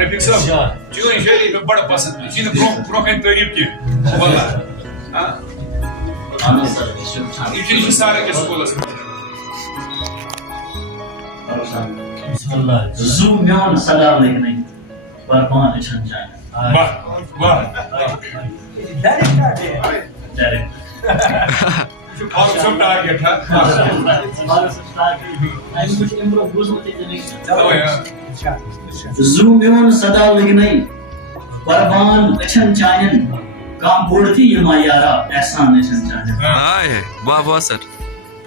رفیق صاحب چون شاعری میں بڑا پسند ہے چین برو کن تعریف کی والله یہ سارے کے سکول بسم اللہ زو میون صدا لکھنے قربان اچھن جائے واہ واہ ڈائریکٹ اور سب ٹارگٹ ہے زو میون صدا لکھنے قربان اچھن چائن کام بوڑتی یما یارا احسان اچھن چائن آئے واہ واہ سر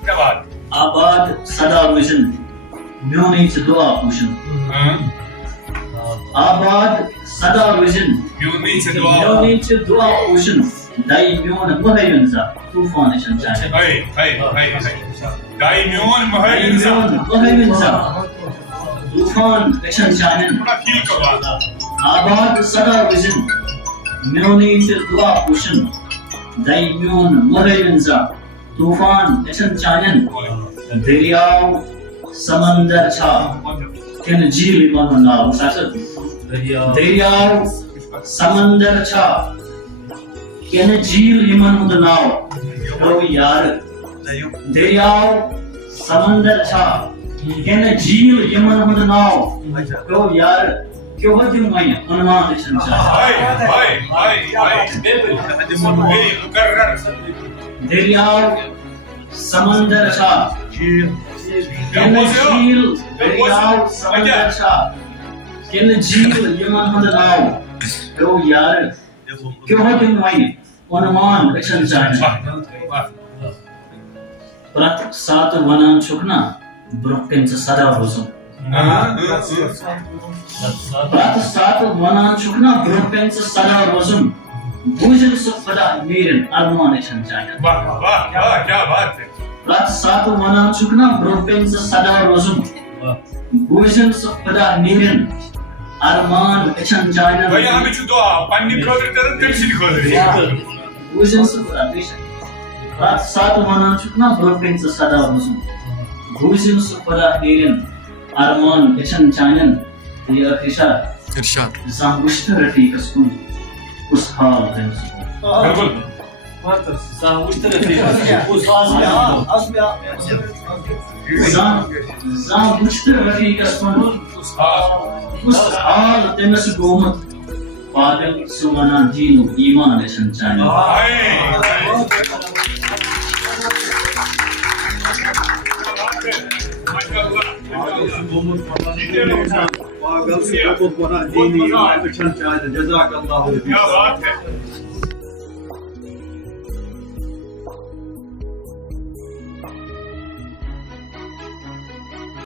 کیا بات آباد صدا وجن میونی چھ دعا پوشن آباد صدا وجن میونی چھ دعا پوشن دائی میون مہین زا طوفان اچھن چائن دائی میون مہین زا طوفان اچھن چائن آباد صدا وجن میونی چھ دعا پوشن دائی میون مہین زا طوفان اچھن چائن دریاو سمندر چھا کن جھیل من ناو دریاو سمندر چھا کن جھیل من ناو او یار دریاو سمندر چھا کن جھیل من ناو او یار کیوں دوں میں عنوان اچھن دریاو سمندر چھا کن جھیل دریاو سمندر چھا کن جھیل یمن ناو او یار کیوں دوں میں عنوان اچھن چائن پرت سات ونان چھکنا برکن سے صدا روزم پرت سات ونان چھکنا برکن سے صدا روزم بوجھل سو خدا میرن ارمان اچھن چائن کیا بات ہے پرت سات ونان چھکنا برکن سے صدا روزم بوجھل سو خدا میرن ارمان اچھن چائن بھائی ہمیں چھو دعا پانی خاطر کرن تم سی خاطر بوجھل سو خدا پرت سات ونان چھکنا برکن سے صدا روزم بوجھل سو خدا میرن ارمان اچھن چائن یہ ارشاد ارشاد زان وشت رفیق اسکن اس حال دن بالکل زان وشت رفیق اسکن اس حال دن سے گومت پاگل سوانا دین و ایمان اچھن چائن جزاک اللہ کیا بات ہے